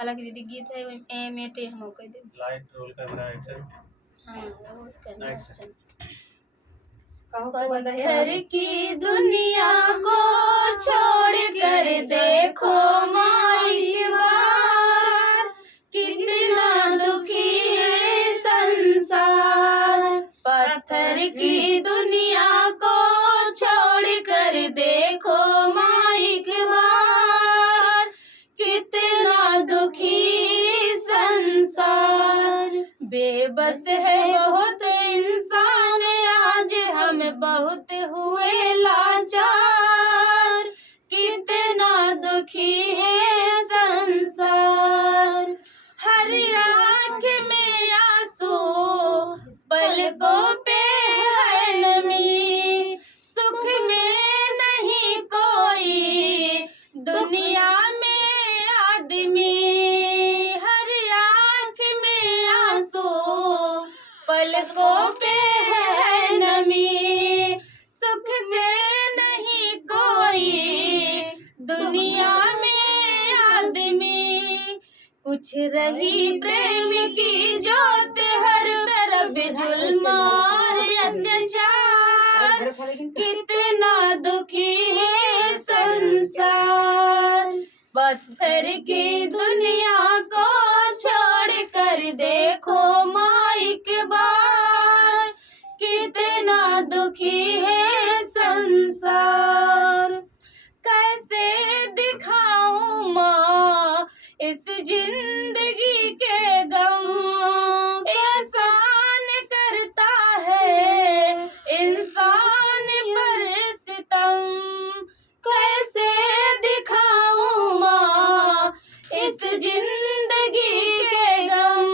हालांकि दीदी गीत है ए मेटे हम कह दे। Light roll camera action. हाँ रोल कैमरा एक्शन। पत्थर की दुनिया को छोड़ कर देखो माँ एक बार, कितना दुखी है संसार। पत्थर की दुनिया को छोड़ कर देखो माँ एक बार, कितना दुखी संसार। बेबस है बहुत इंसान आज हम बहुत हुए लाचार, कितना दुखी है संसार। हर आँख में आंसू पलकों पे है नमी, सुख में नहीं कोई दुनिया में आदमी। हर आँख में आंसू पलकों पे है नमी, सुख से नहीं कोई दुनिया में आदमी। कुछ रही प्रेम की जोत हर तरफ जुल्म और अत्याचार, कितना दुखी है संसार। पत्थर की दुनिया को छोड़ कर देखो माँ एक बार, कितना दुखी है संसार। कैसे दिखाऊं माँ इस जिंदगी के गम, इंसान करता है इंसान पर सितम। कैसे दिखाऊं माँ इस जिंदगी के गम,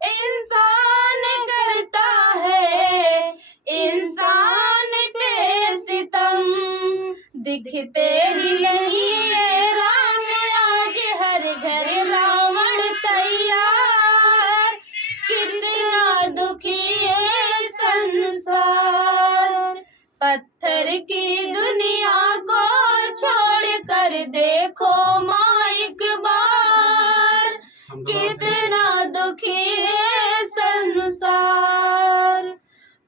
इंसान करता है इंसान पे सितम। दिखते ही नहीं है राम आज हर घर रावण तैयार, कितना दुखी है संसार। पत्थर की दुनिया को छोड़ कर देखो माँ एक बार, कितना दुखी है संसार।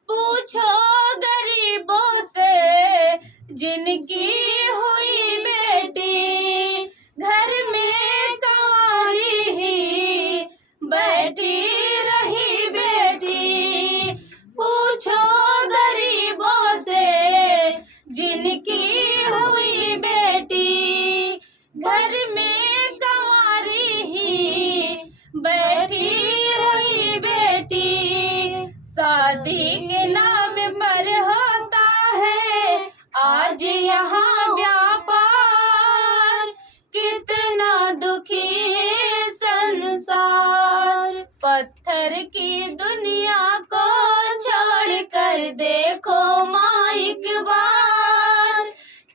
पूछो गरीबों से जिनकी हुई बेटी, घर में कंवारी ही बैठी रही बेटी। पूछो गरीबों से जिनकी हुई बेटी, घर में कंवारी ही बैठी रही बेटी। शादी के नाम पर होता है आज यहाँ व्यापार, कितना दुखी है संसार। पत्थर की दुनिया को छोड़ कर देखो माँ एक बार,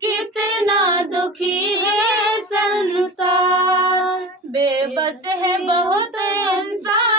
कितना दुखी है संसार। बेबस है बहुत इंसान